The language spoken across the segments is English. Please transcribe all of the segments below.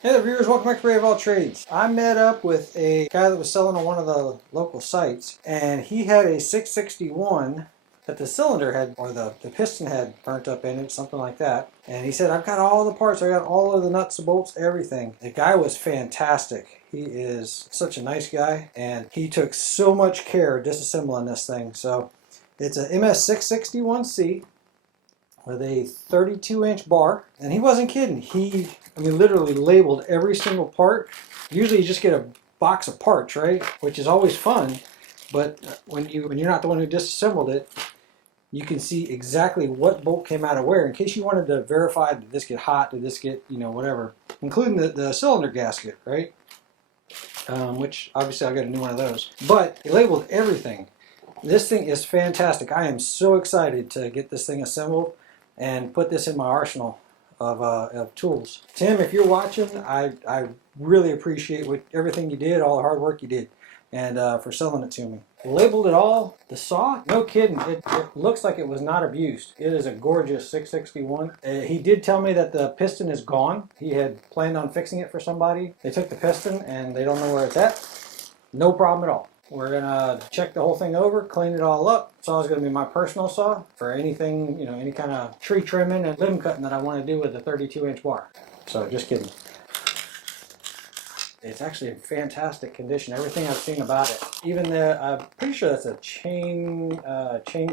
Hey there viewers, welcome back to Rayofalltrades. I met up with a guy that was selling on one of the local sites, and he had a 661 that the cylinder had, or the piston had burnt up in it, something like that. And he said, I've got all the parts, I got all of the nuts, the bolts, everything. The guy was fantastic. He is such a nice guy, and he took so much care disassembling this thing. So it's a MS661 Stihl with a 32-inch bar, and he wasn't kidding. I mean, literally labeled every single part. Usually you just get a box of parts, right? Which is always fun, but when you're not the one who disassembled it, you can see exactly what bolt came out of where, in case you wanted to verify, did this get hot, did this get, whatever, including the cylinder gasket, right? Which obviously I got a new one of those. But he labeled everything. This thing is fantastic. I am so excited to get this thing assembled and put this in my arsenal of tools. Tim, if you're watching, I really appreciate everything you did, all the hard work you did, and for selling it to me. Labeled it all. The saw, no kidding, it looks like it was not abused. It is a gorgeous 661. He did tell me that the piston is gone. He had planned on fixing it for somebody. They took the piston and they don't know where it's at. No problem at all. We're gonna check the whole thing over, clean it all up. Saw is gonna be my personal saw for anything, any kind of tree trimming and limb cutting that I want to do with a 32-inch bar. So just kidding. It's actually in fantastic condition. Everything I've seen about it. Even I'm pretty sure that's a chain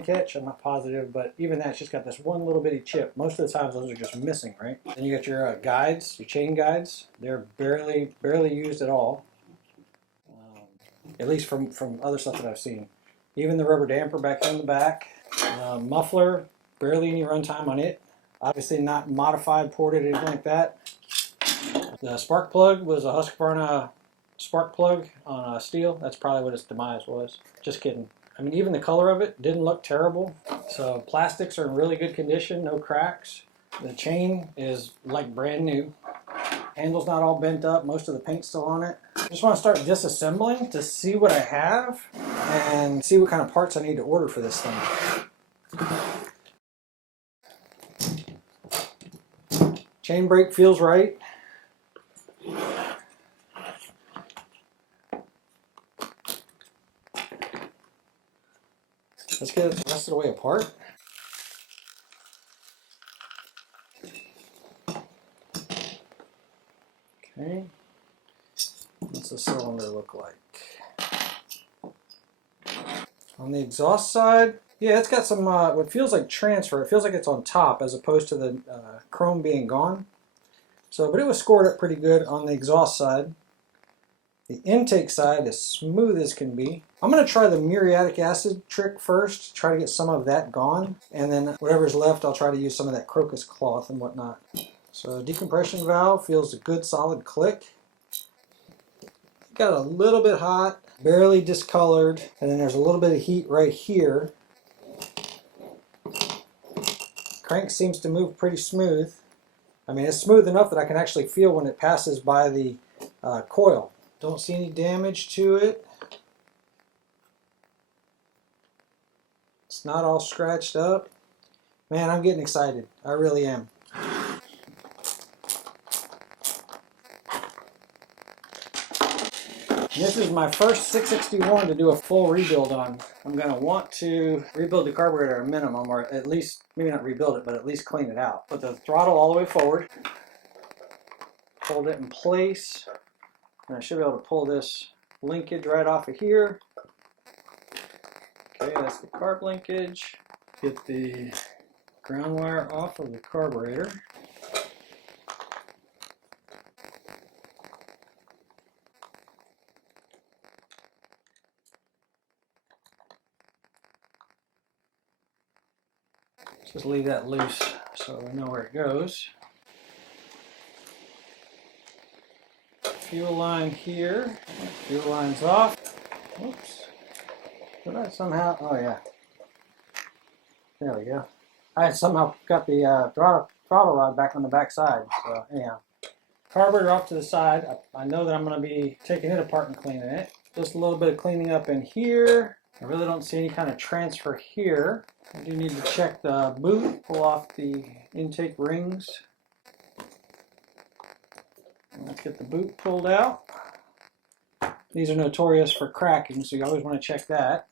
catch. I'm not positive, but even that's just got this one little bitty chip. Most of the times those are just missing, right? Then you got your guides, your chain guides. They're barely used at all. At least from other stuff that I've seen. Even the rubber damper back in the back. Muffler, barely any runtime on it. Obviously not modified, ported, anything like that. The spark plug was a Husqvarna spark plug on a Stihl. That's probably what its demise was. Just kidding. I mean, even the color of it didn't look terrible. So plastics are in really good condition, no cracks. The chain is like brand new. Handle's not all bent up, most of the paint's still on it. I just want to start disassembling to see what I have and see what kind of parts I need to order for this thing. Chain brake feels right. Let's get it the rest of the way apart. Okay. What's the cylinder look like? On the exhaust side, yeah, it's got some what feels like transfer. It feels like it's on top as opposed to the chrome being gone. So, but it was scored up pretty good on the exhaust side. The intake side is smooth as can be. I'm going to try the muriatic acid trick first, try to get some of that gone, and then whatever's left I'll try to use some of that crocus cloth and whatnot. So decompression valve feels a good solid click. Got a little bit hot, barely discolored, and then there's a little bit of heat right here. Crank seems to move pretty smooth. I mean, it's smooth enough that I can actually feel when it passes by the coil. Don't see any damage to it. It's not all scratched up. Man, I'm getting excited. I really am. This is my first 661 to do a full rebuild on. I'm going to want to rebuild the carburetor at a minimum, or at least, maybe not rebuild it, but at least clean it out. Put the throttle all the way forward. Hold it in place. And I should be able to pull this linkage right off of here. Okay, that's the carb linkage. Get the ground wire off of the carburetor. Just leave that loose so we know where it goes. Fuel line here. Fuel line's off. Oops. Did I somehow? Oh yeah. There we go. I had somehow got the throttle rod back on the back side. So anyhow. Carburetor off to the side. I know that I'm going to be taking it apart and cleaning it. Just a little bit of cleaning up in here. I really don't see any kind of transfer here. I do need to check the boot, pull off the intake rings. Let's get the boot pulled out. These are notorious for cracking, so you always want to check that.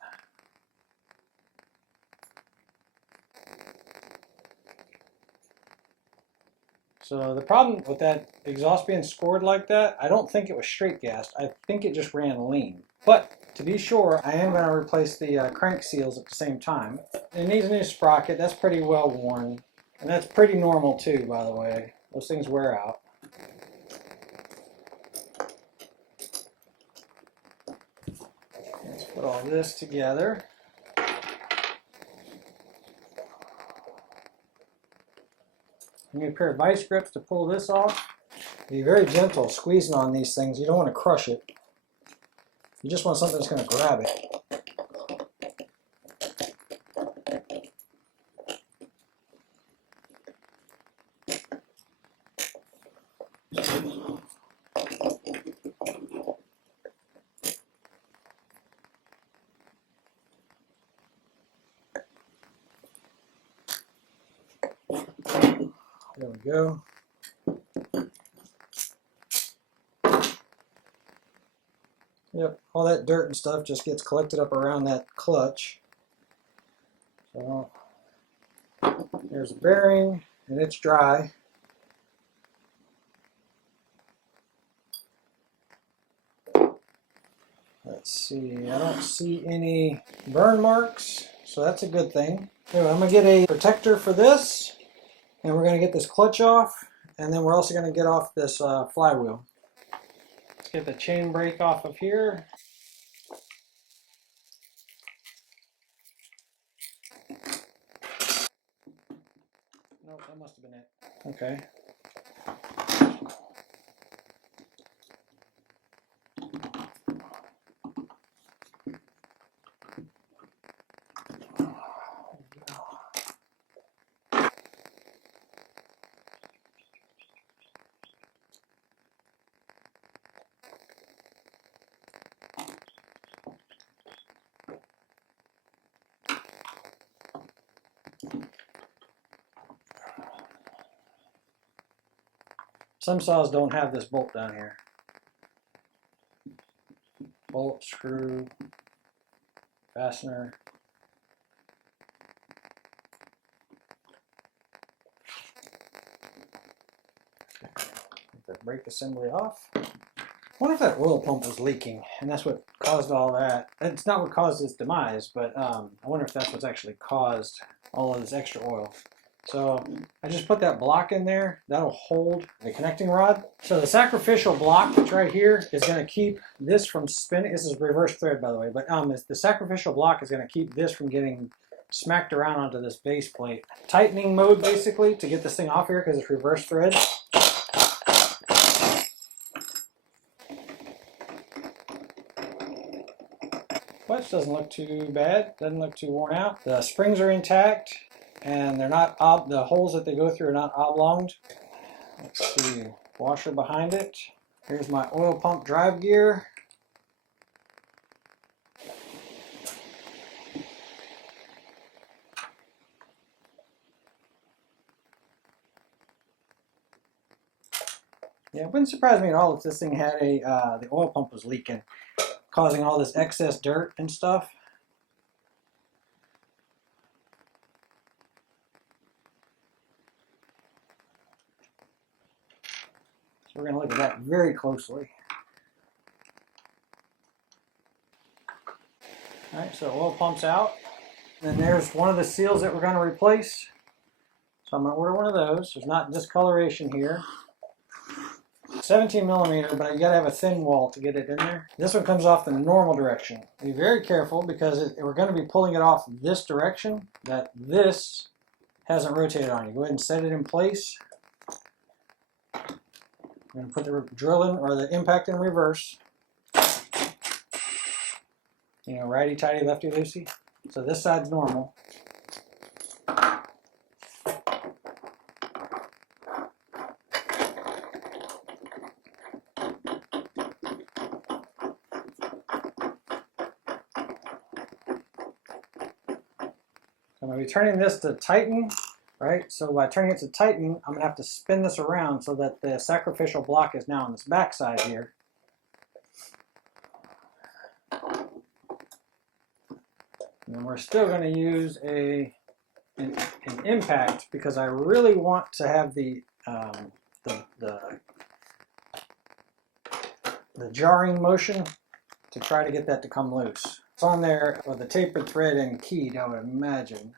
So the problem with that exhaust being scored like that, I don't think it was straight gassed. I think it just ran lean. But to be sure, I am going to replace the crank seals at the same time. It needs a new sprocket. That's pretty well worn. And that's pretty normal too, by the way. Those things wear out. Let's put all this together. You need a pair of vice grips to pull this off. Be very gentle squeezing on these things. You don't want to crush it. You just want something that's going to grab it. There we go. Yep, all that dirt and stuff just gets collected up around that clutch. So there's a bearing, and it's dry. Let's see, I don't see any burn marks, so that's a good thing. Anyway, I'm going to get a protector for this, and we're going to get this clutch off, and then we're also going to get off this flywheel. Let's get the chain brake off of here. Nope, that must have been it. Okay. Some saws don't have this bolt down here. Bolt, screw, fastener. Get the brake assembly off. I wonder if that oil pump was leaking, and that's what caused all that. It's not what caused its demise, but I wonder if that's what's actually caused all of this extra oil. So I just put that block in there. That'll hold the connecting rod. So the sacrificial block that's right here is going to keep this from spinning. This is reverse thread, by the way, but the sacrificial block is going to keep this from getting smacked around onto this base plate. Tightening mode, basically, to get this thing off here because it's reverse thread. Clutch doesn't look too bad. Doesn't look too worn out. The springs are intact. And they're not, the holes that they go through are not oblonged. Let's see, washer behind it. Here's my oil pump drive gear. Yeah, it wouldn't surprise me at all if this thing had the oil pump was leaking, causing all this excess dirt and stuff. So we're going to look at that very closely. All right, so oil pump's out. Then there's one of the seals that we're going to replace. So I'm going to order one of those. There's not discoloration here. 17 millimeter, but you got to have a thin wall to get it in there. This one comes off the normal direction. Be very careful because we're going to be pulling it off this direction that this hasn't rotated on you. Go ahead and set it in place. I'm going to put the drill in, or the impact in reverse. You know, righty-tighty, lefty-loosey. So this side's normal. I'm going to be turning this to tighten, right? So by turning it to tighten, I'm gonna have to spin this around so that the sacrificial block is now on this back side here. And then we're still gonna use an impact because I really want to have the jarring motion to try to get that to come loose. It's on there with a tapered thread and keyed, I would imagine.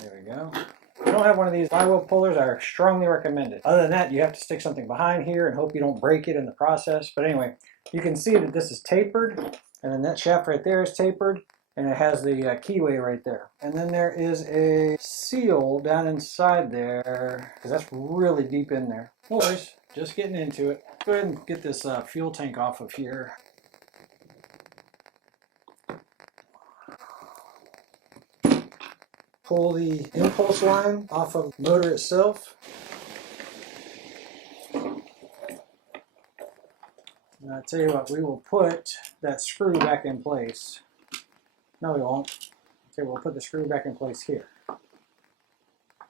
There we go. If you don't have one of these flywheel pullers, I strongly recommend it. Other than that, you have to stick something behind here and hope you don't break it in the process. But anyway, you can see that this is tapered, and then that shaft right there is tapered, and it has the keyway right there. And then there is a seal down inside there, because that's really deep in there. No worries, just getting into it. Go ahead and get this fuel tank off of here. Pull the impulse line off of the motor itself. And I'll tell you what, we will put that screw back in place. No, we won't. Okay, we'll put the screw back in place here.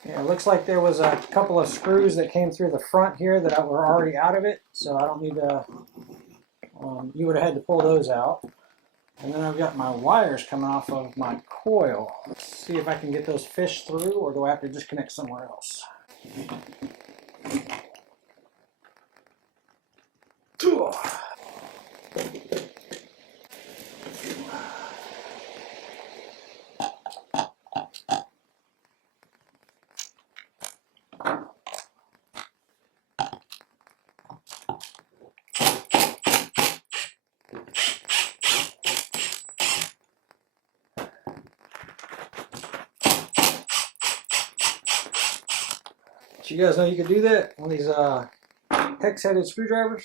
Yeah, it looks like there was a couple of screws that came through the front here that were already out of it, so I don't need to, you would have had to pull those out. And then I've got my wires coming off of my coil. Let's see if I can get those fished through, or do I have to disconnect somewhere else? Did you guys know you could do that on these hex-headed screwdrivers?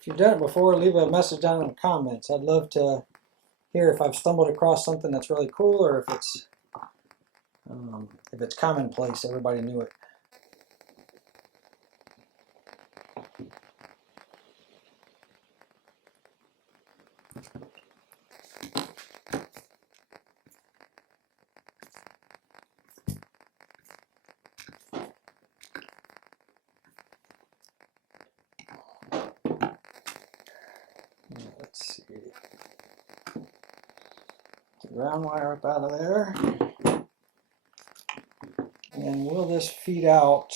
If you've done it before, leave a message down in the comments. I'd love to hear if I've stumbled across something that's really cool, or if it's commonplace, everybody knew it. Let's see. Get the ground wire up out of there. And will this feed out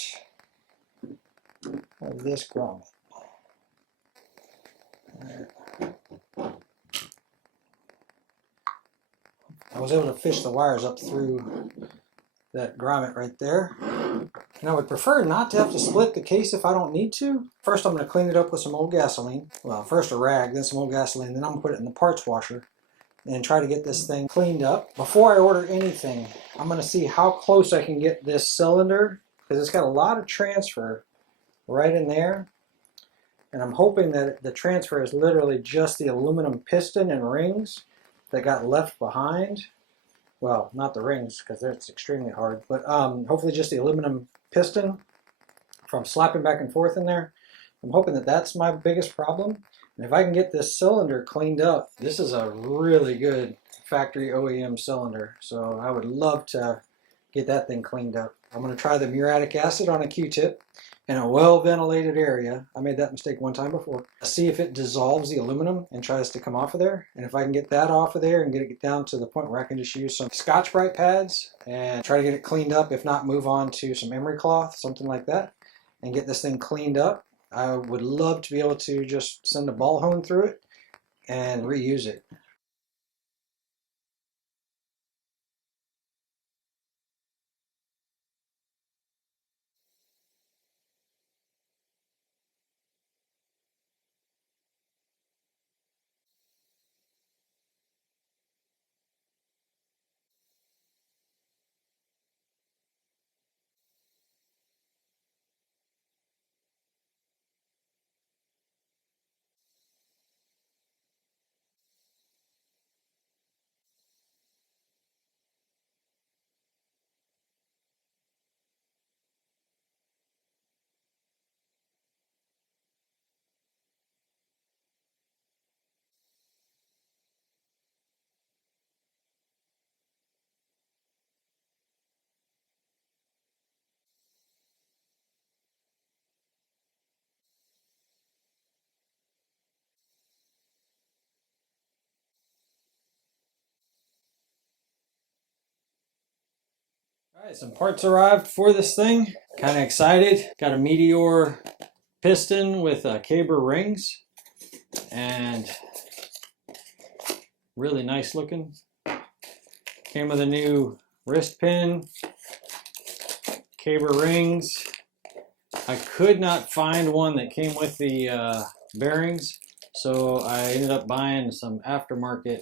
of this grommet? I was able to fish the wires up through that grommet right there. And I would prefer not to have to split the case if I don't need to. First I'm going to clean it up with some old gasoline. Well, first a rag, then some old gasoline, then I'm going to put it in the parts washer and try to get this thing cleaned up. Before I order anything, I'm going to see how close I can get this cylinder, because it's got a lot of transfer right in there. And I'm hoping that the transfer is literally just the aluminum piston and rings that got left behind. Well, not the rings, because that's extremely hard, but hopefully just the aluminum piston from slapping back and forth in there. I'm hoping that that's my biggest problem. And if I can get this cylinder cleaned up, this is a really good factory OEM cylinder. So I would love to get that thing cleaned up. I'm going to try the muriatic acid on a Q-tip in a well-ventilated area. I made that mistake one time before. See if it dissolves the aluminum and tries to come off of there. And if I can get that off of there and get it down to the point where I can just use some Scotch-Brite pads and try to get it cleaned up, if not move on to some emery cloth, something like that, and get this thing cleaned up, I would love to be able to just send a ball hone through it and reuse it. Alright, some parts arrived for this thing. Kind of excited. Got a Meteor piston with caber rings and really nice looking. Came with a new wrist pin, caber rings. I could not find one that came with the bearings, so I ended up buying some aftermarket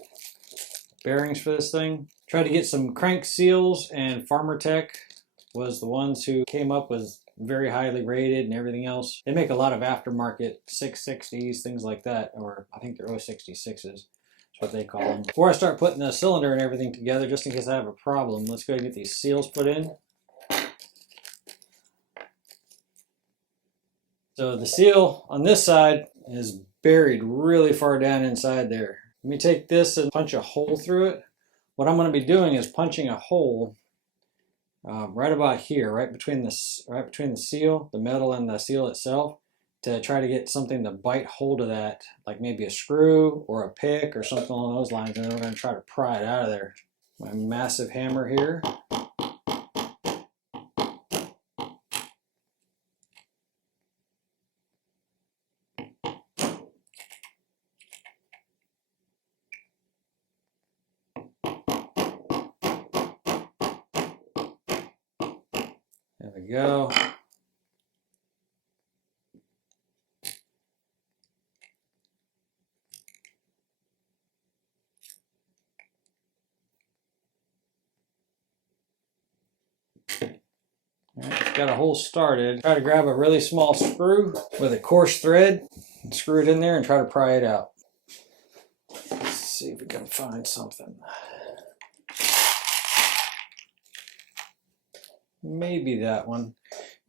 bearings for this thing. Tried to get some crank seals, and Farmer Tech was the ones who came up with very highly rated and everything else. They make a lot of aftermarket 660s, things like that, or I think they're 066s. That's what they call them. Before I start putting the cylinder and everything together, just in case I have a problem, let's go ahead and get these seals put in. So the seal on this side is buried really far down inside there. Let me take this and punch a hole through it. What I'm going to be doing is punching a hole right about here, right between the seal, the metal, and the seal itself, to try to get something to bite hold of that, like maybe a screw or a pick or something along those lines, and then we're going to try to pry it out of there. My massive hammer here. There we go. Alright, got a hole started. Try to grab a really small screw with a coarse thread and screw it in there and try to pry it out. Let's see if we can find something. Maybe that one.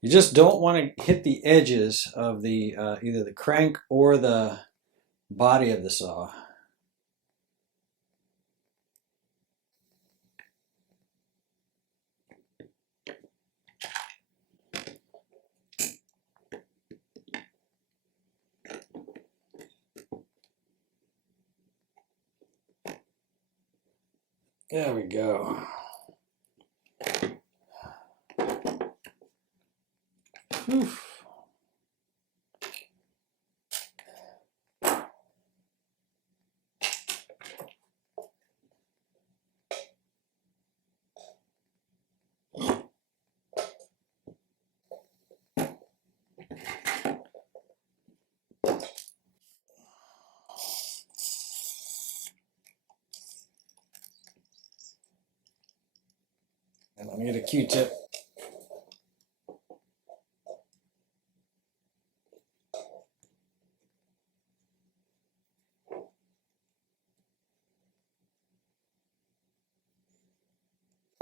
You just don't want to hit the edges of the either the crank or the body of the saw. There we go. Oof. And let me get a Q-tip.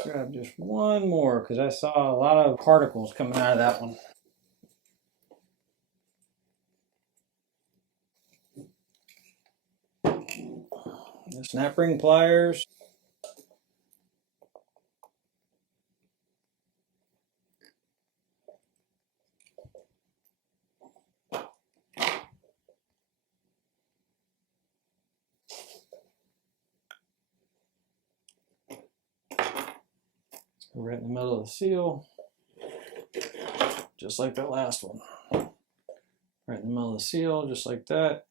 Grab just one more because I saw a lot of particles coming out of that one. The snap ring pliers. Right in the middle of the seal, just like that last one. Right in the middle of the seal, just like that.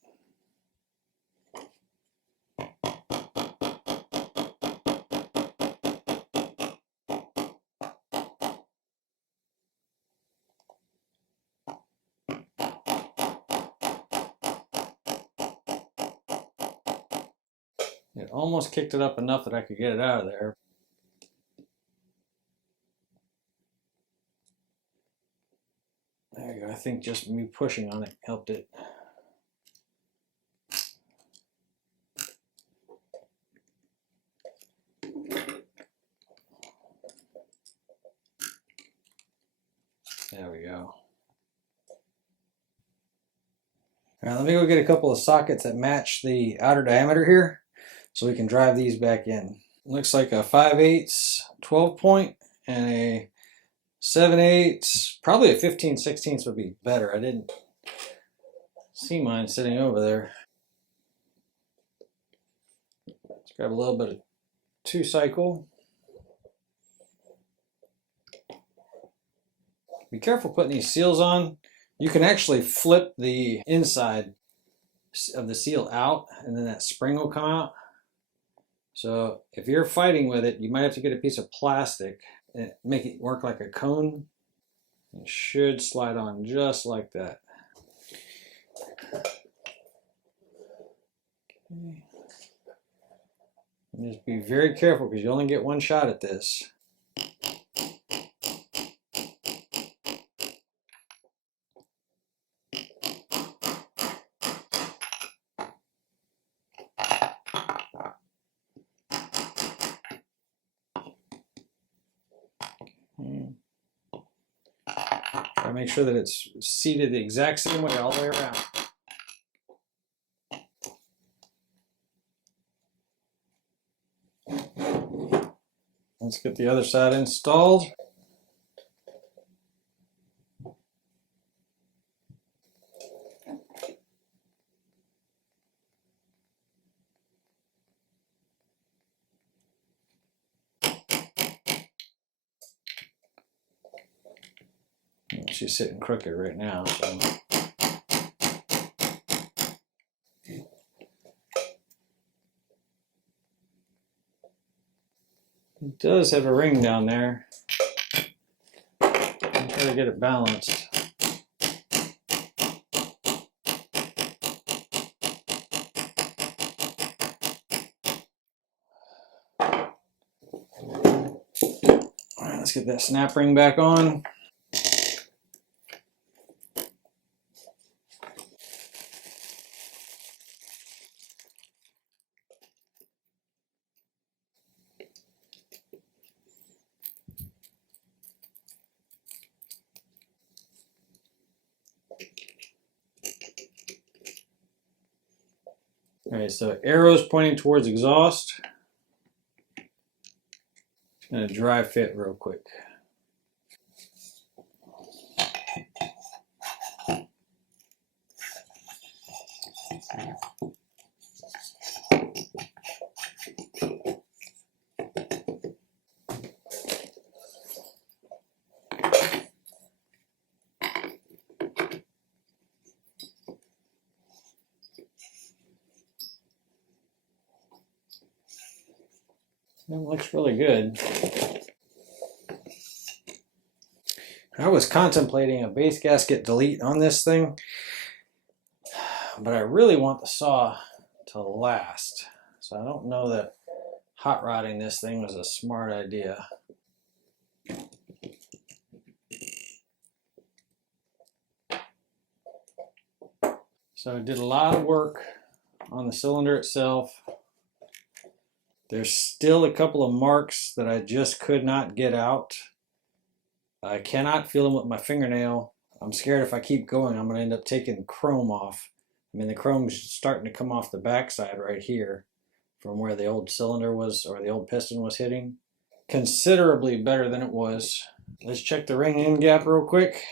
It almost kicked it up enough that I could get it out of there. There you go. I think just me pushing on it helped it. There we go. All right, let me go get a couple of sockets that match the outer diameter here so we can drive these back in. Looks like a 5/8 12 point and a 7/8, probably a 15/16 would be better. I didn't see mine sitting over there. Let's grab a little bit of 2-cycle. Be careful putting these seals on. You can actually flip the inside of the seal out, and then that spring will come out. So if you're fighting with it, you might have to get a piece of plastic and make it work like a cone. It should slide on just like that. Okay. And just be very careful because you only get one shot at this. Try to make sure that it's seated the exact same way all the way around. Let's get the other side installed. She's sitting crooked right now, so. It does have a ring down there. I'm trying to get it balanced. Alright, let's get that snap ring back on. Alright, so arrows pointing towards exhaust. Just gonna dry fit real quick. That looks really good. I was contemplating a base gasket delete on this thing, but I really want the saw to last. So I don't know that hot rodding this thing was a smart idea. So I did a lot of work on the cylinder itself. There's still a couple of marks that I just could not get out. I cannot feel them with my fingernail. I'm scared if I keep going, I'm going to end up taking chrome off. I mean, the chrome's starting to come off the backside right here from where the old cylinder was, or the old piston was hitting. Considerably better than it was. Let's check the ring end gap real quick.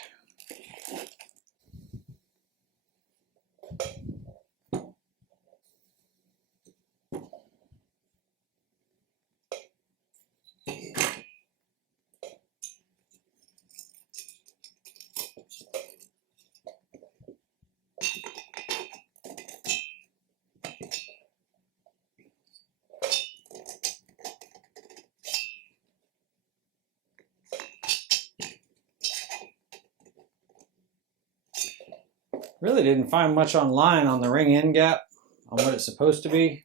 Really didn't find much online on the ring end gap, on what it's supposed to be.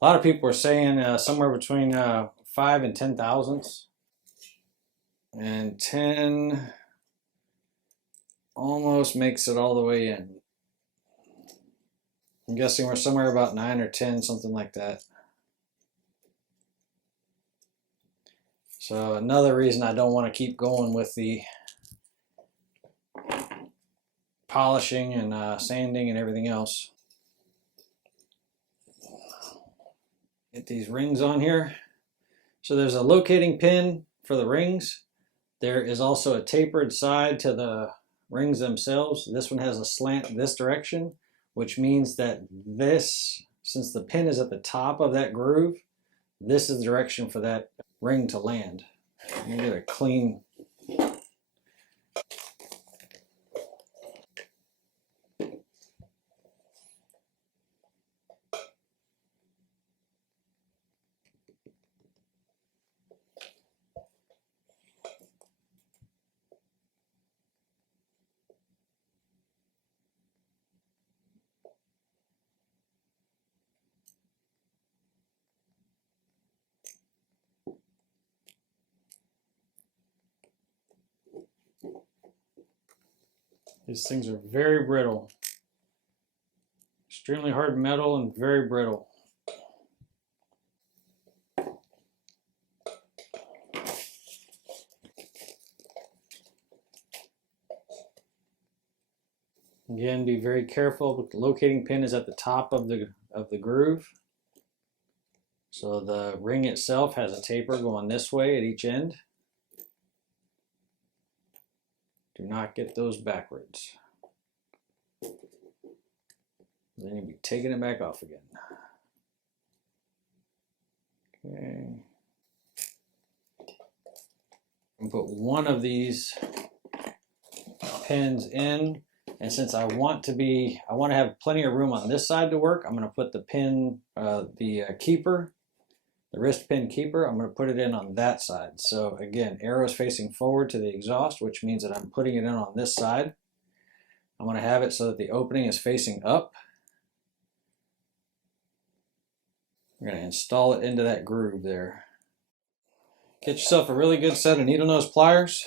A lot of people are saying somewhere between 5 and 10 thousandths. And 10 almost makes it all the way in. I'm guessing we're somewhere about 9 or 10, something like that. So another reason I don't want to keep going with the polishing and sanding and everything else. Get these rings on here. So there's a locating pin for the rings. There is also a tapered side to the rings themselves. This one has a slant this direction, which means that this, since the pin is at the top of that groove, this is the direction for that ring to land. Let me get a clean These things are very brittle. Extremely hard metal and very brittle. Again, be very careful, but the locating pin is at the top of the groove. So the ring itself has a taper going this way at each end. Do not get those backwards. Then you'll be taking it back off again. Okay. And put one of these pins in, and since I want to have plenty of room on this side to work, I'm going to put the pin, keeper, the wrist pin keeper, I'm going to put it in on that side. So again, arrow is facing forward to the exhaust, which means that I'm putting it in on this side. I'm going to have it so that the opening is facing up. We're going to install it into that groove there. Get yourself a really good set of needle nose pliers.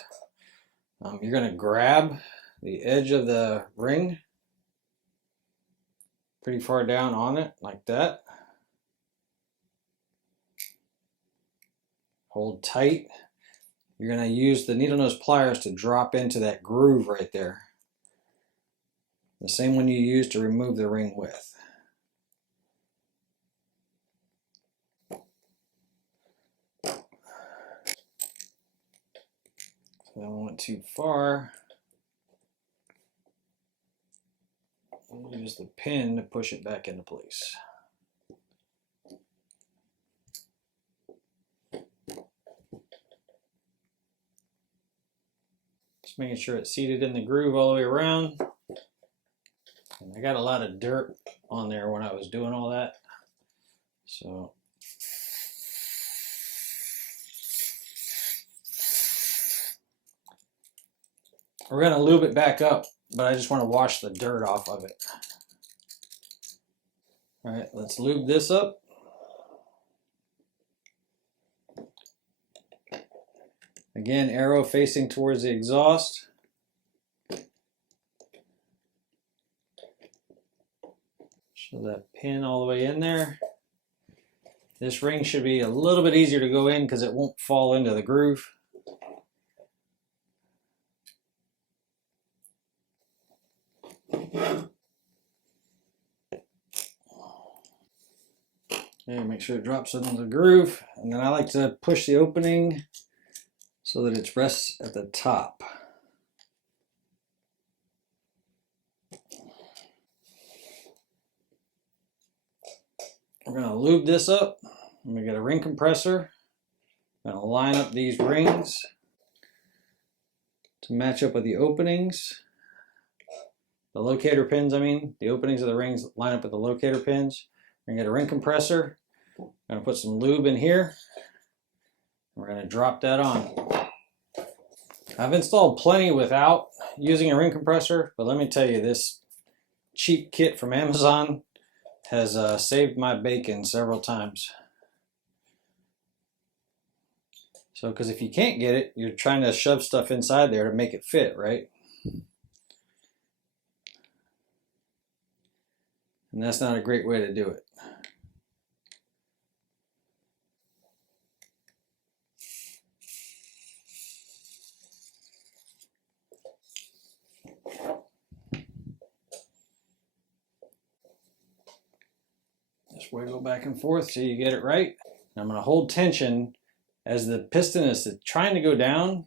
You're going to grab the edge of the ring pretty far down on it, like that. Hold tight. You're going to use the needle nose pliers to drop into that groove right there. The same one you use to remove the ring with. So I went too far. Use the pin to push it back into place. Just making sure it's seated in the groove all the way around. And I got a lot of dirt on there when I was doing all that. So we're going to lube it back up, but I just want to wash the dirt off of it. All right, let's lube this up. Again, arrow facing towards the exhaust. Show that pin all the way in there. This ring should be a little bit easier to go in because it won't fall into the groove. Okay, make sure it drops into the groove, and then I like to push the opening so that it rests at the top. We're going to lube this up. I'm going to get a ring compressor. I'm going to line up these rings to match up with the openings. The locator pins, the openings of the rings line up with the locator pins. We're going to get a ring compressor. I'm going to put some lube in here. We're going to drop that on. I've installed plenty without using a ring compressor, but let me tell you, this cheap kit from Amazon has saved my bacon several times. So, because if you can't get it, you're trying to shove stuff inside there to make it fit, right? And that's not a great way to do it. Just wiggle back and forth till you get it right. And I'm going to hold tension as the piston is trying to go down.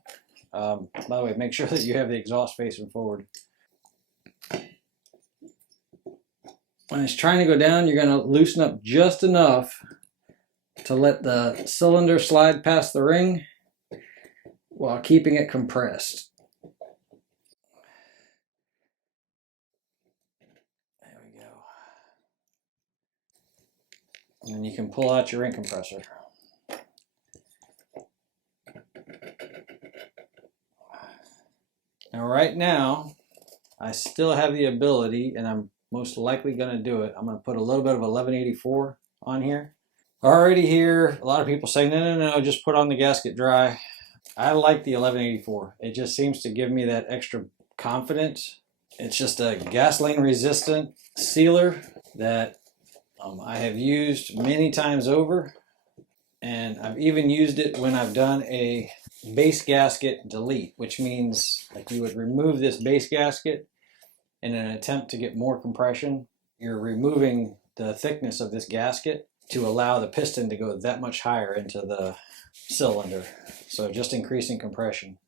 By the way, make sure that you have the exhaust facing forward. When it's trying to go down, you're going to loosen up just enough to let the cylinder slide past the ring while keeping it compressed. There we go. And then you can pull out your ring compressor. Now right now, I still have the ability, and I'm most likely going to do it. I'm going to put a little bit of 1184 on here. Already here, a lot of people say, no, just put on the gasket dry. I like the 1184. It just seems to give me that extra confidence It's just a gasoline resistant sealer that I have used many times over, and I've even used it when I've done a base gasket delete, which means like you would remove this base gasket in an attempt to get more compression. You're removing the thickness of this gasket to allow the piston to go that much higher into the cylinder, so just increasing compression.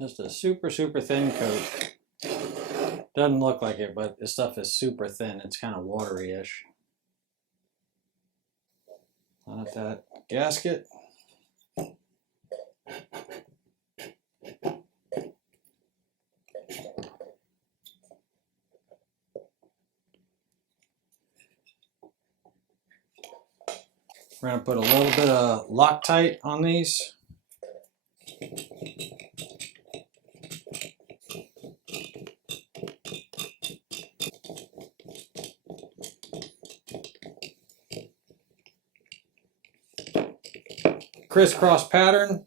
Just a super thin coat. Doesn't look like it, but this stuff is super thin. It's kind of watery-ish. Not that gasket. We're going to put a little bit of Loctite on these. Crisscross pattern.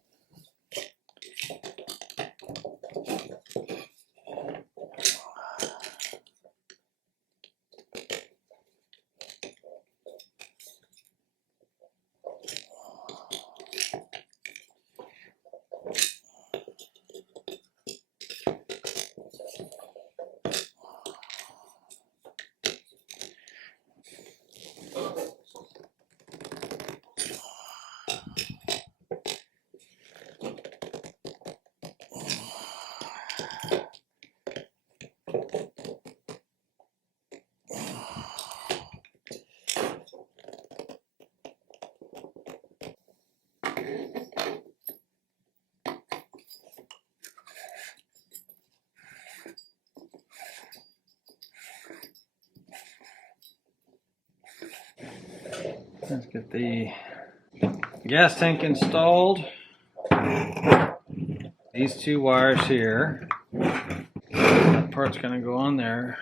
Let's get the gas tank installed. These two wires here. That part's going to go on there.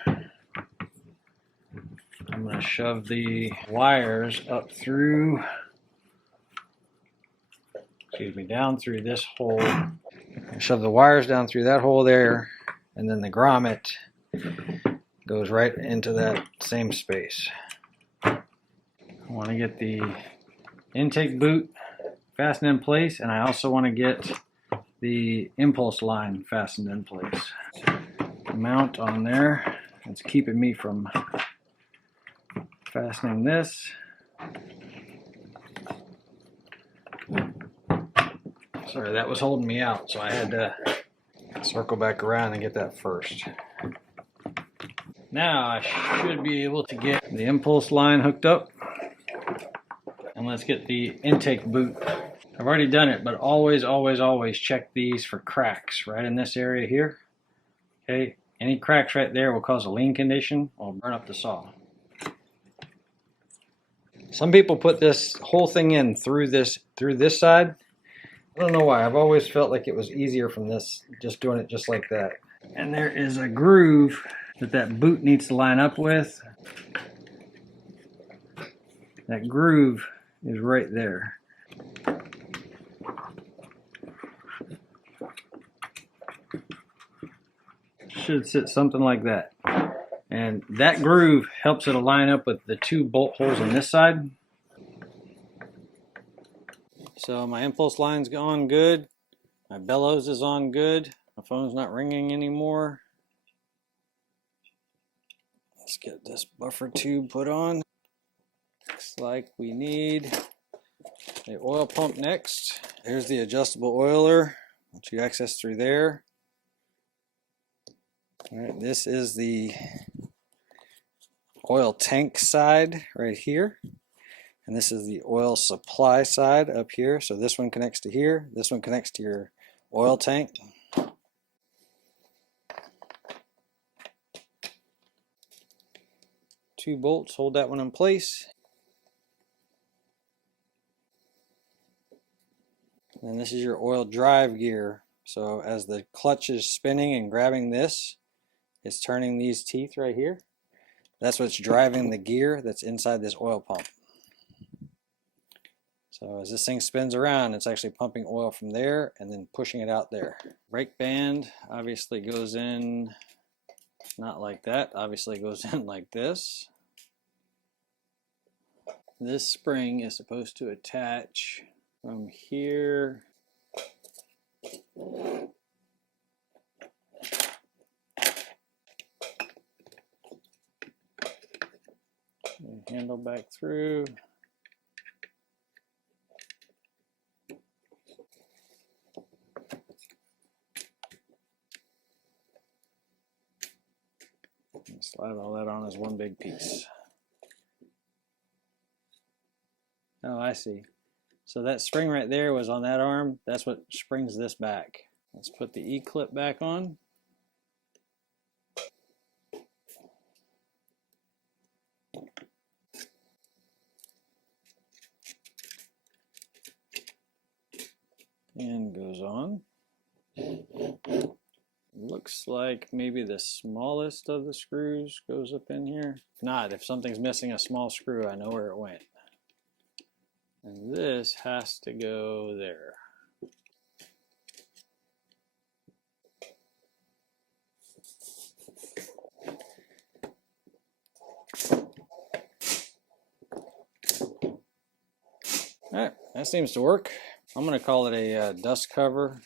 I'm going to shove the wires up through, down through this hole. Shove the wires down through that hole there, and then the grommet goes right into that same space. I want to get the intake boot fastened in place, and I also want to get the impulse line fastened in place. The mount on there, it's keeping me from fastening this. Sorry, that was holding me out, so I had to circle back around and get that first. Now I should be able to get the impulse line hooked up, and let's get the intake boot. I've already done it, but always check these for cracks right in this area here. Okay, any cracks right there will cause a lean condition or burn up the saw. Some people put this whole thing in through this side. I don't know why. I've always felt like it was easier from this, just doing it just like that. And there is a groove that boot needs to line up with. That groove is right there. Should sit something like that. And that groove helps it line up with the two bolt holes on this side. So my impulse line's on good. My bellows is on good. My phone's not ringing anymore. Let's get this buffer tube put on. Looks like we need the oil pump next. Here's the adjustable oiler, which you access through there. All right, this is the oil tank side right here. And this is the oil supply side up here. So this one connects to here. This one connects to your oil tank. Two bolts hold that one in place. And this is your oil drive gear. So as the clutch is spinning and grabbing this, it's turning these teeth right here. That's what's driving the gear that's inside this oil pump. So as this thing spins around, it's actually pumping oil from there and then pushing it out there. Brake band obviously goes in not like that, obviously it goes in like this. This spring is supposed to attach from here and handle back through. And slide all that on as one big piece. Oh, I see. So that spring right there was on that arm. That's what springs this back. Let's put the E-clip back on. And goes on. Looks like maybe the smallest of the screws goes up in here. If not, if something's missing a small screw, I know where it went. And this has to go there. Alright, that seems to work. I'm going to call it a dust cover.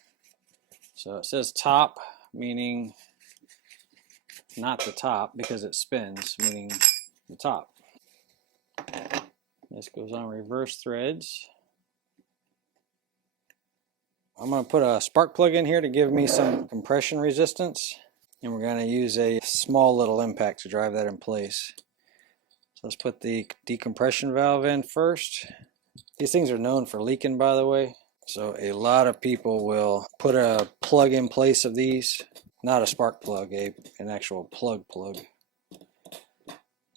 So it says top, meaning not the top because it spins, meaning the top. This goes on reverse threads. I'm going to put a spark plug in here to give me some compression resistance. And we're going to use a small little impact to drive that in place. So let's put the decompression valve in first. These things are known for leaking, by the way. So a lot of people will put a plug in place of these. Not a spark plug, an actual plug.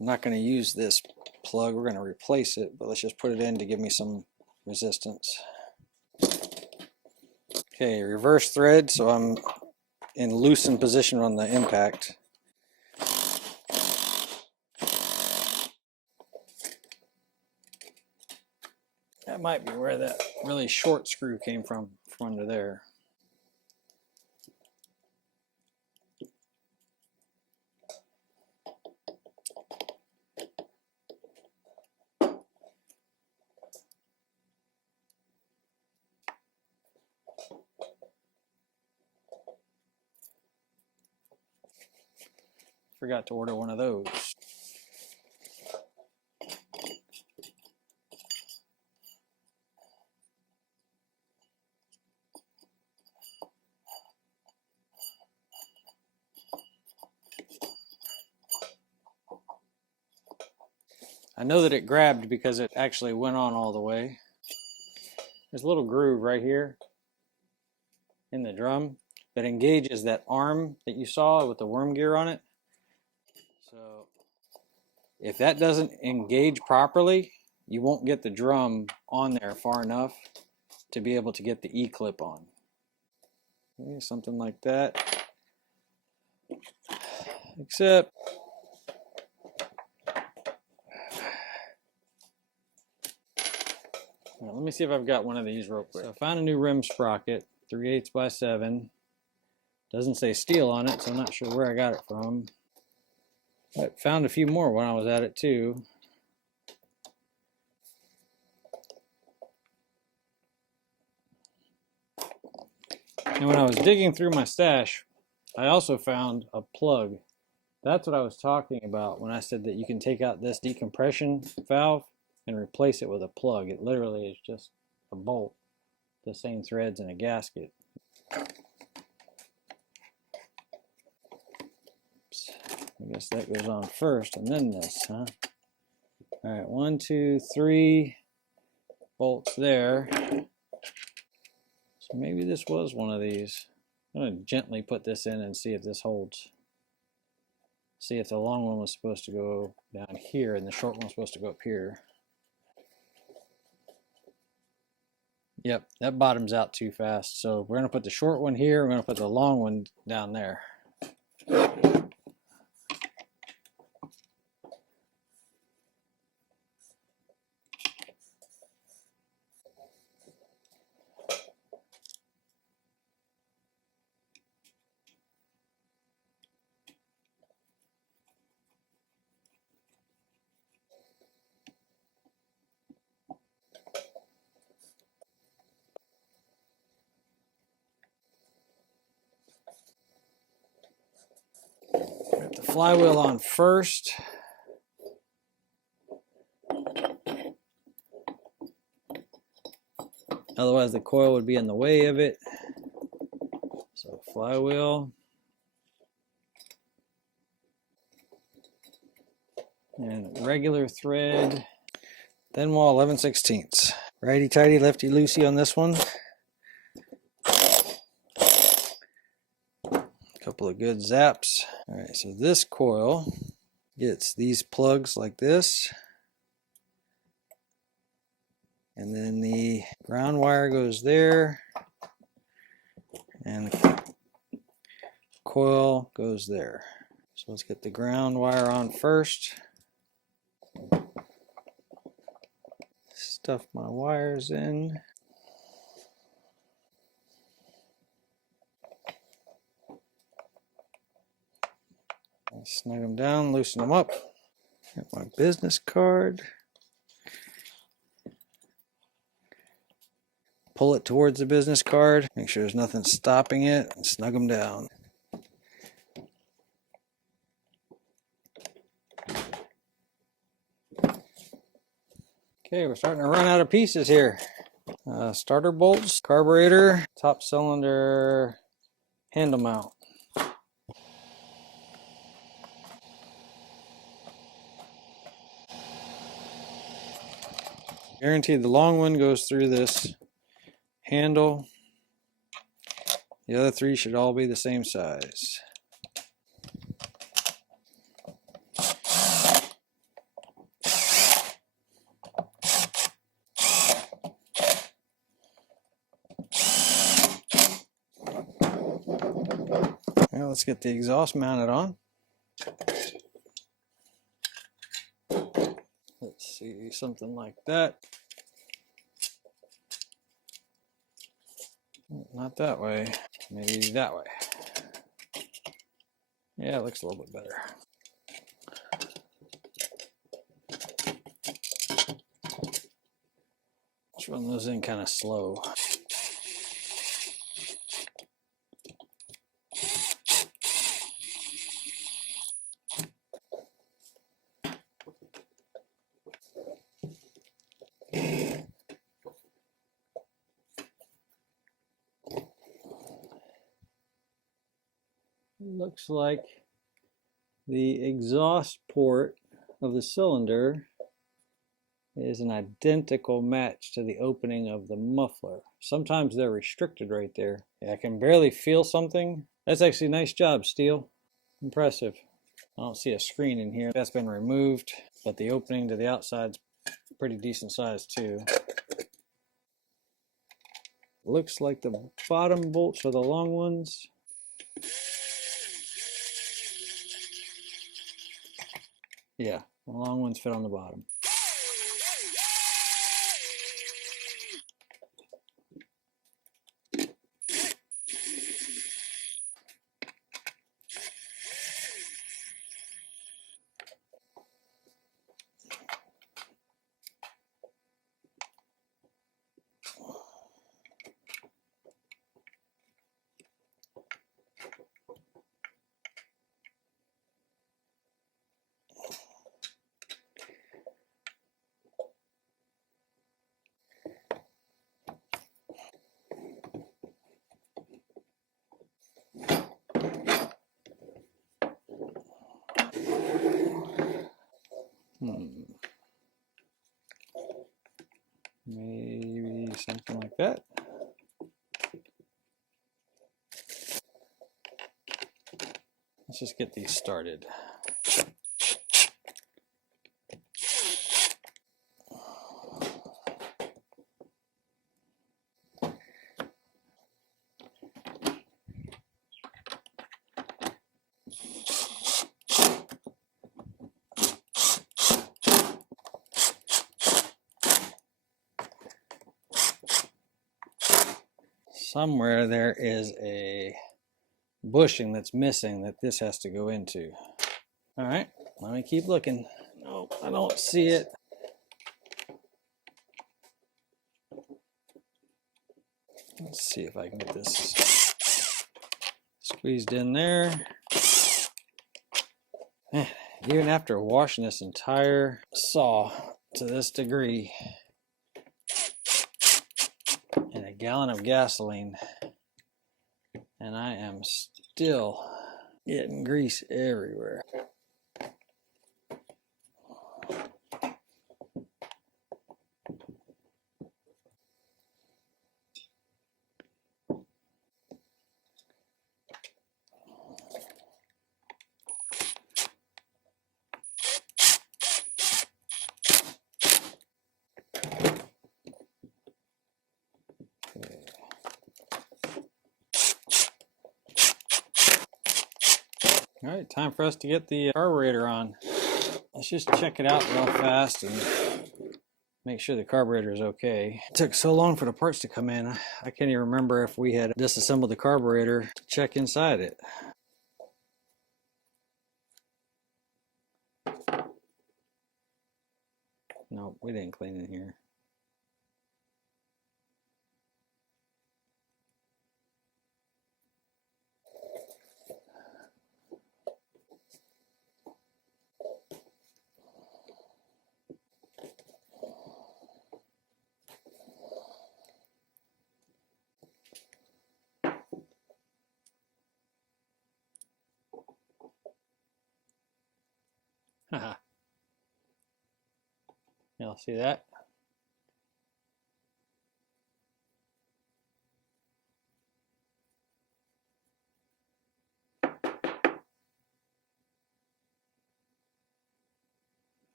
I'm not going to use this plug. We're going to replace it, but let's just put it in to give me some resistance. Okay, reverse thread, so I'm in loosened position on the impact. That might be where that really short screw came from under there. Forgot to order one of those. I know that it grabbed because it actually went on all the way. There's a little groove right here in the drum that engages that arm that you saw with the worm gear on it. So if that doesn't engage properly, you won't get the drum on there far enough to be able to get the E-clip on. Okay, something like that. Except let me see if I've got one of these real quick. So I found a new rim sprocket, 3/8 by 7. Doesn't say Stihl on it, so I'm not sure where I got it from. I found a few more when I was at it too. And when I was digging through my stash, I also found a plug. That's what I was talking about when I said that you can take out this decompression valve and replace it with a plug. It literally is just a bolt, the same threads and a gasket. Oops. I guess that goes on first and then this, huh? All right, 1, 2, 3 bolts there. So maybe this was one of these. I'm going to gently put this in and see if this holds. See if the long one was supposed to go down here and the short one was supposed to go up here. Yep, that bottoms out too fast. So we're going to put the short one here. We're going to put the long one down there. Put the flywheel on first. Otherwise the coil would be in the way of it. So flywheel. And regular thread. Thin wall 11/16. Righty tighty, lefty loosey on this one. Couple of good zaps. All right, so this coil gets these plugs like this. And then the ground wire goes there. And the coil goes there. So let's get the ground wire on first. Stuff my wires in. Snug them down, loosen them up. Got my business card. Pull it towards the business card. Make sure there's nothing stopping it, and snug them down. Okay, we're starting to run out of pieces here. Starter bolts, carburetor, top cylinder handle mount. Guaranteed the long one goes through this handle. The other three should all be the same size. Now let's get the exhaust mounted on. Let's see, something like that. Not that way, maybe that way. Yeah, it looks a little bit better. Let's run those in kind of slow. Looks like the exhaust port of the cylinder is an identical match to the opening of the muffler. Sometimes they're restricted right there. Yeah, I can barely feel something. That's actually a nice job, Stihl. Impressive. I don't see a screen in here. That's been removed, but the opening to the outside's pretty decent size too. Looks like the bottom bolts are the long ones. Yeah, the long ones fit on the bottom. Maybe something like that. Let's just get these started. somewhere there is a bushing that's missing that this has to go into. All right, let me keep looking. Nope, I don't see it. Let's see if I can get this squeezed in there. Even after washing this entire saw to this degree and a gallon of gasoline, and I am still getting grease everywhere. All right, time for us to get the carburetor on. Let's just check it out real fast and make sure the carburetor is okay. It took so long for the parts to come in. I can't even remember if we had disassembled the carburetor to check inside it. No, we didn't clean it here. Haha. Y'all see that?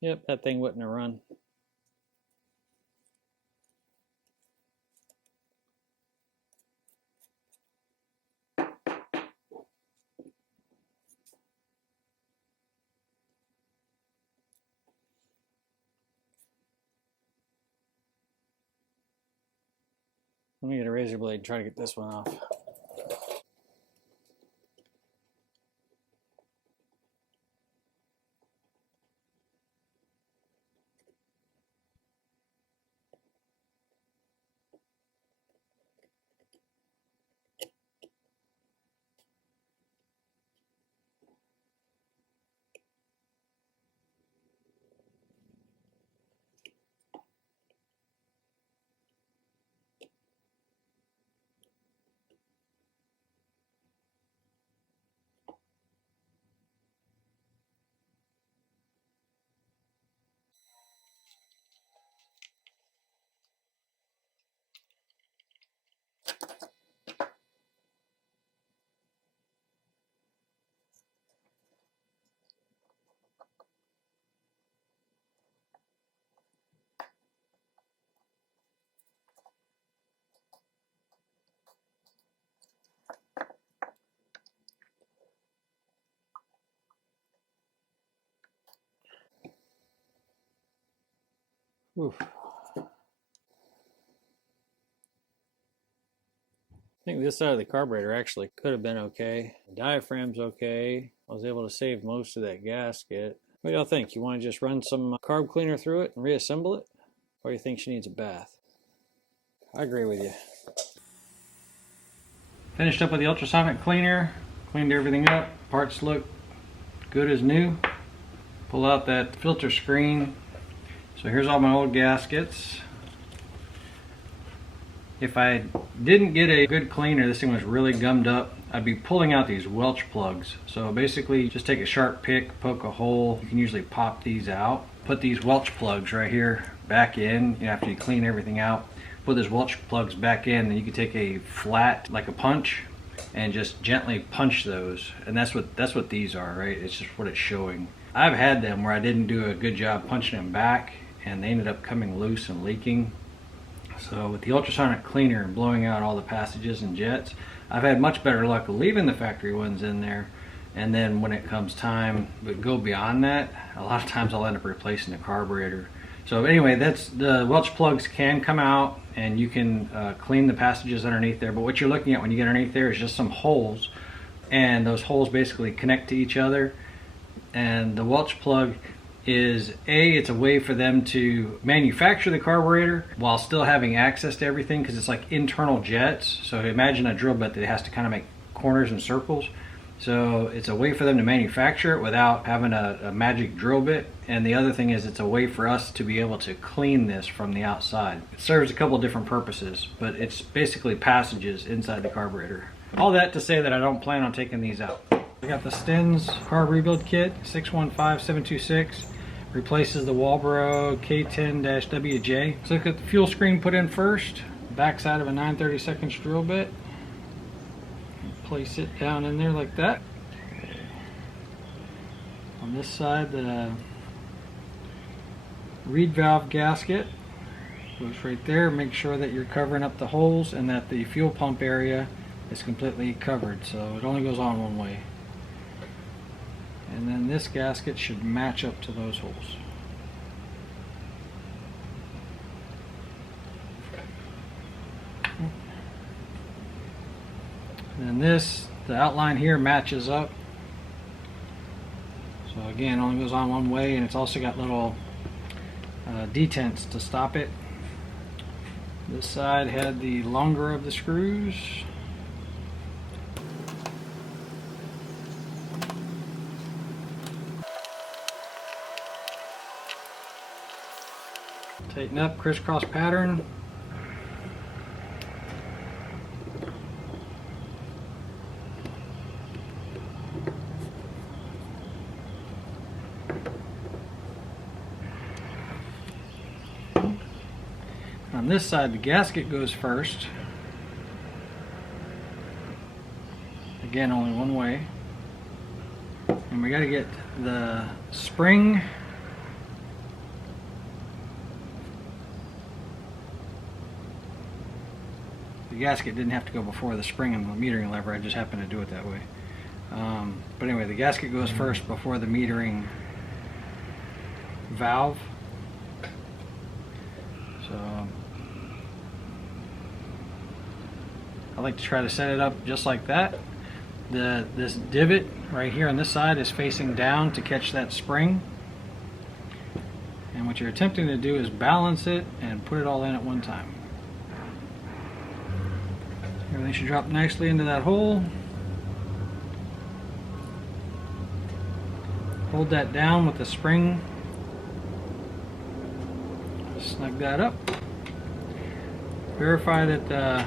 Yep, that thing wouldn't have run. Let me get a razor blade and try to get this one off. Oof. I think this side of the carburetor actually could have been okay. The diaphragm's okay. I was able to save most of that gasket. What do y'all think? You want to just run some carb cleaner through it and reassemble it? Or you think she needs a bath? I agree with you. Finished up with the ultrasonic cleaner. Cleaned everything up. Parts look good as new. Pull out that filter screen. So here's all my old gaskets. If I didn't get a good cleaner, this thing was really gummed up, I'd be pulling out these Welch plugs. So basically just take a sharp pick, poke a hole. You can usually pop these out. Put these Welch plugs right here back in, after you clean everything out. Put those Welch plugs back in, and you can take a flat, like a punch, and just gently punch those. And that's what these are, right? It's just what it's showing. I've had them where I didn't do a good job punching them back, and they ended up coming loose and leaking. So with the ultrasonic cleaner and blowing out all the passages and jets, I've had much better luck leaving the factory ones in there. And then when it comes time to go beyond that, a lot of times I'll end up replacing the carburetor. So anyway, that's the Welch plugs can come out and you can clean the passages underneath there, but what you're looking at when you get underneath there is just some holes, and those holes basically connect to each other. And the Welch plug is it's a way for them to manufacture the carburetor while still having access to everything, because it's like internal jets. So imagine a drill bit that has to kind of make corners and circles. So it's a way for them to manufacture it without having a magic drill bit. And the other thing is, it's a way for us to be able to clean this from the outside. It serves a couple different purposes, but it's basically passages inside the carburetor. All that to say that I don't plan on taking these out. I got the Stens carb rebuild kit 615726. Replaces the Walbro K10-WJ. Let's look at the fuel screen put in first. Backside of a 9/32 drill bit. Place it down in there like that. On this side, the reed valve gasket goes right there. Make sure that you're covering up the holes and that the fuel pump area is completely covered, so it only goes on one way. And then this gasket should match up to those holes. And this, the outline here matches up. So again, only goes on one way, and it's also got little detents to stop it. This side had the longer of the screws. Tighten up, crisscross pattern. On this side, the gasket goes first. Again, only one way. And we got to get the spring the gasket didn't have to go before the spring and the metering lever. I just happened to do it that way. But anyway, the gasket goes first before the metering valve. So I like to try to set it up just like that. This divot right here on this side is facing down to catch that spring. And what you're attempting to do is balance it and put it all in at one time. Everything should drop nicely into that hole. Hold that down with the spring. Snug that up. Verify that the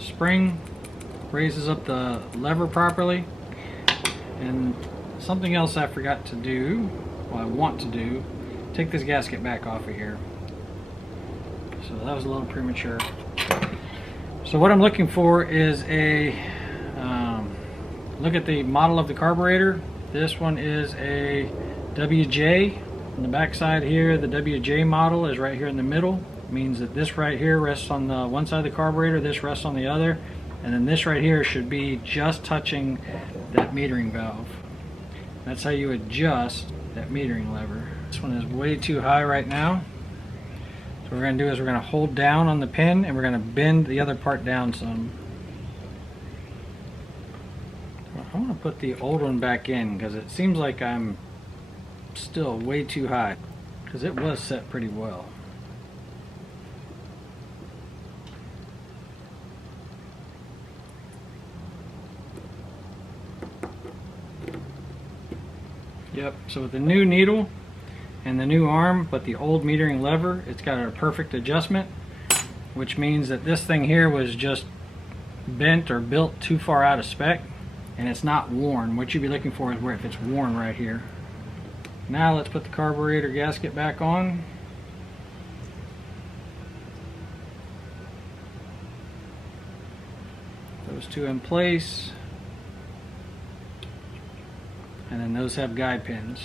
spring raises up the lever properly. And something else I forgot to do, well, I want to do, take this gasket back off of here. So that was a little premature. So what I'm looking for is a look at the model of the carburetor. This one is a WJ. On the back side here, the WJ model is right here in the middle. It means that this right here rests on the one side of the carburetor, this rests on the other, and then this right here should be just touching that metering valve. That's how you adjust that metering lever. This one is way too high right now. So what we're going to do is we're going to hold down on the pin and we're going to bend the other part down some. I want to put the old one back in because it seems like I'm still way too high, because it was set pretty well. Yep, so with the new needle and the new arm, but the old metering lever, it's got a perfect adjustment, which means that this thing here was just bent or built too far out of spec, and it's not worn. What you'd be looking for is where if it's worn right here. Now let's put the carburetor gasket back on. Those two in place. And then those have guide pins.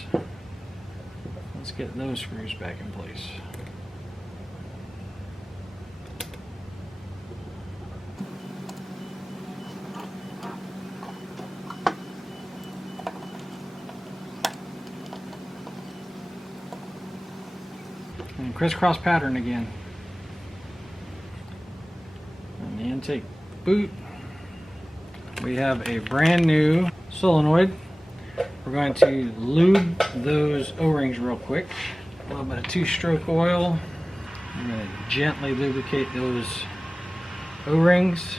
Let's get those screws back in place. crisscross pattern again. On the intake boot, we have a brand new solenoid. We're going to lube those O-rings real quick. A little bit of 2-stroke oil. I'm going to gently lubricate those O-rings,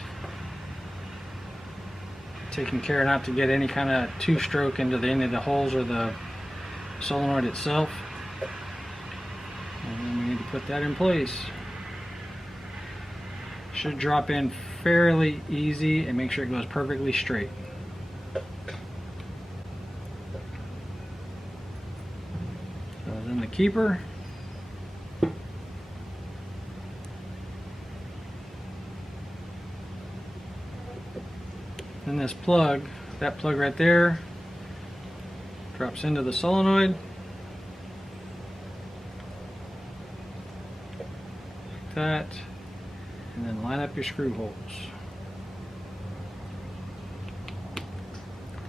taking care not to get any kind of 2-stroke into any of the holes or the solenoid itself. And then we need to put that in place. Should drop in fairly easy, and make sure it goes perfectly straight. So then the keeper. Then this plug, that plug right there, drops into the solenoid. Like that. And then line up your screw holes.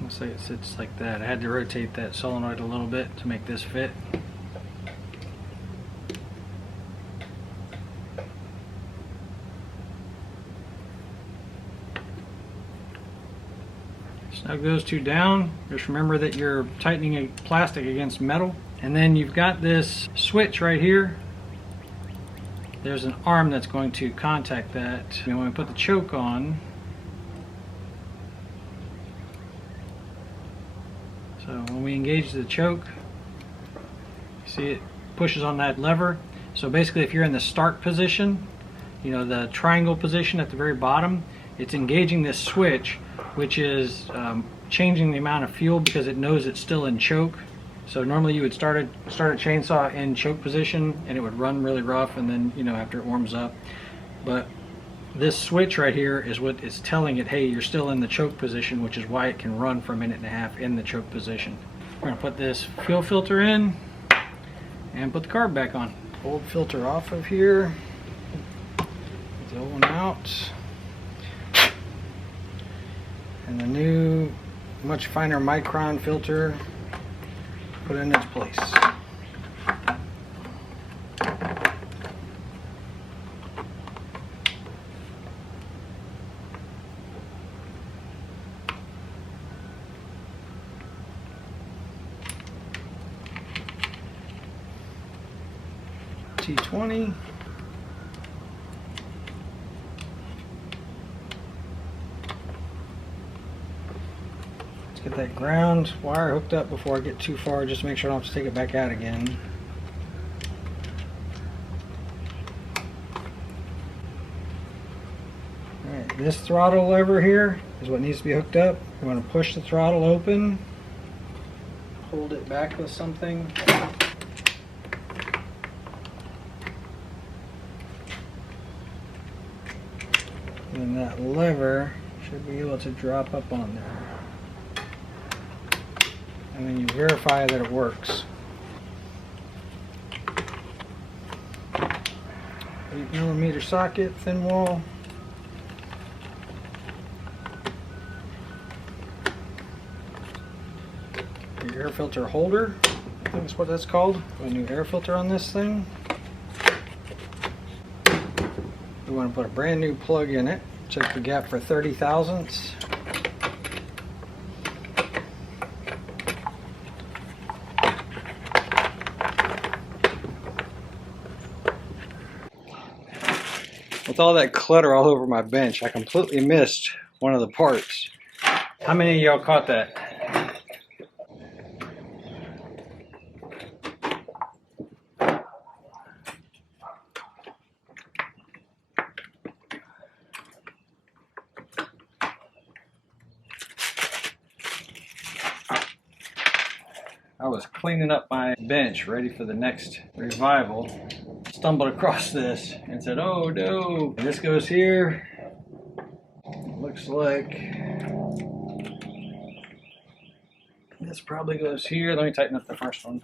Looks like it sits like that. I had to rotate that solenoid a little bit to make this fit. Snug those two down. Just remember that you're tightening a plastic against metal. And then you've got this switch right here. There's an arm that's going to contact that. And when we put the choke on, so when we engage the choke, see it pushes on that lever. So basically if you're in the start position, you know, the triangle position at the very bottom, it's engaging this switch, which is changing the amount of fuel because it knows it's still in choke. So normally you would start a chainsaw in choke position and it would run really rough, and then, you know, after it warms up. But this switch right here is what is telling it, hey, you're still in the choke position, which is why it can run for 1.5 minutes in the choke position. We're going to put this fuel filter in and put the carb back on. Old filter off of here. Get the old one out. And the new, much finer micron filter put in its place. T20. Get that ground wire hooked up before I get too far, just to make sure I don't have to take it back out again. Alright, this throttle lever here is what needs to be hooked up. You want to push the throttle open, hold it back with something. And that lever should be able to drop up on there. And then you verify that it works. 8mm socket, thin wall. Your air filter holder, I think that's what that's called. A new air filter on this thing. We want to put a brand new plug in it. Check the gap for 30 thousandths. With all that clutter all over my bench, I completely missed one of the parts. How many of y'all caught that? I was cleaning up my bench ready for the next revival, stumbled across this and said, oh no, this goes here. Looks like this probably goes here. Let me tighten up the first one.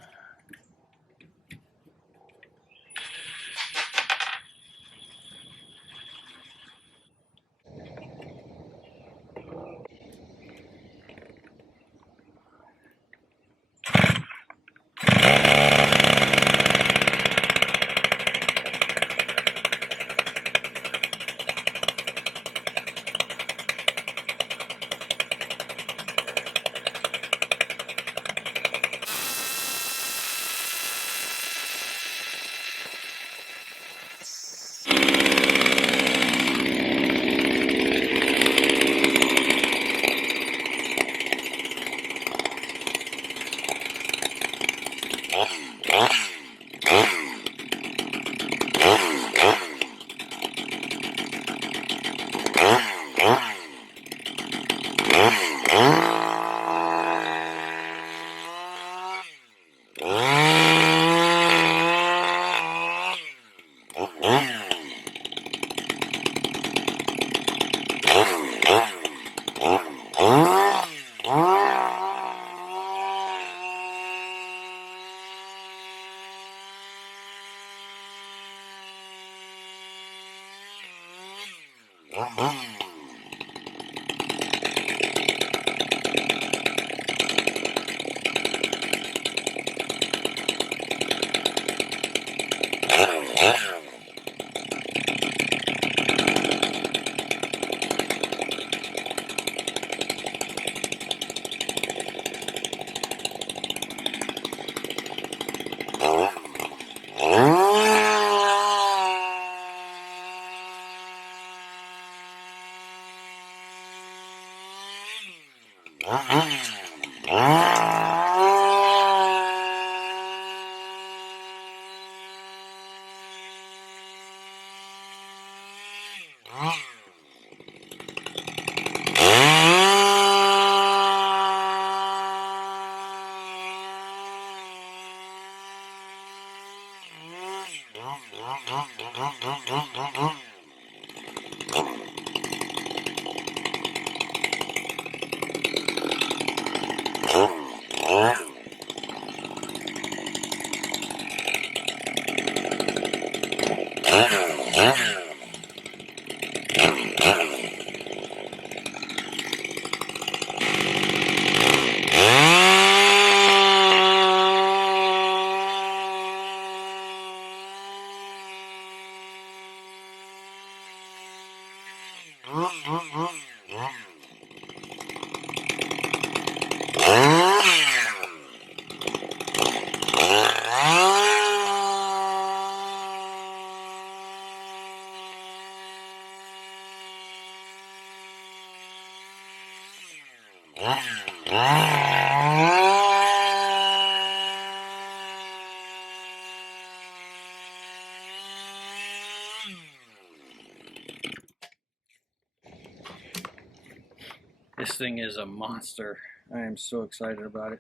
This thing is a monster. I am so excited about it.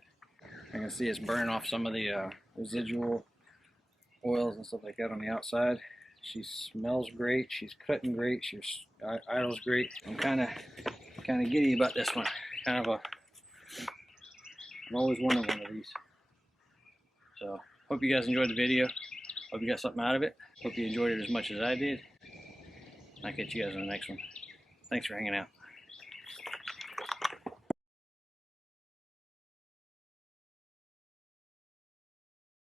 I can see it's burning off some of the residual oils and stuff like that on the outside. She smells great. She's cutting great. She's idles great. I'm kind of giddy about this one. I'm always wanted one of these. So hope you guys enjoyed the video. Hope you got something out of it. Hope you enjoyed it as much as I did. I'll catch you guys in the next one. Thanks for hanging out.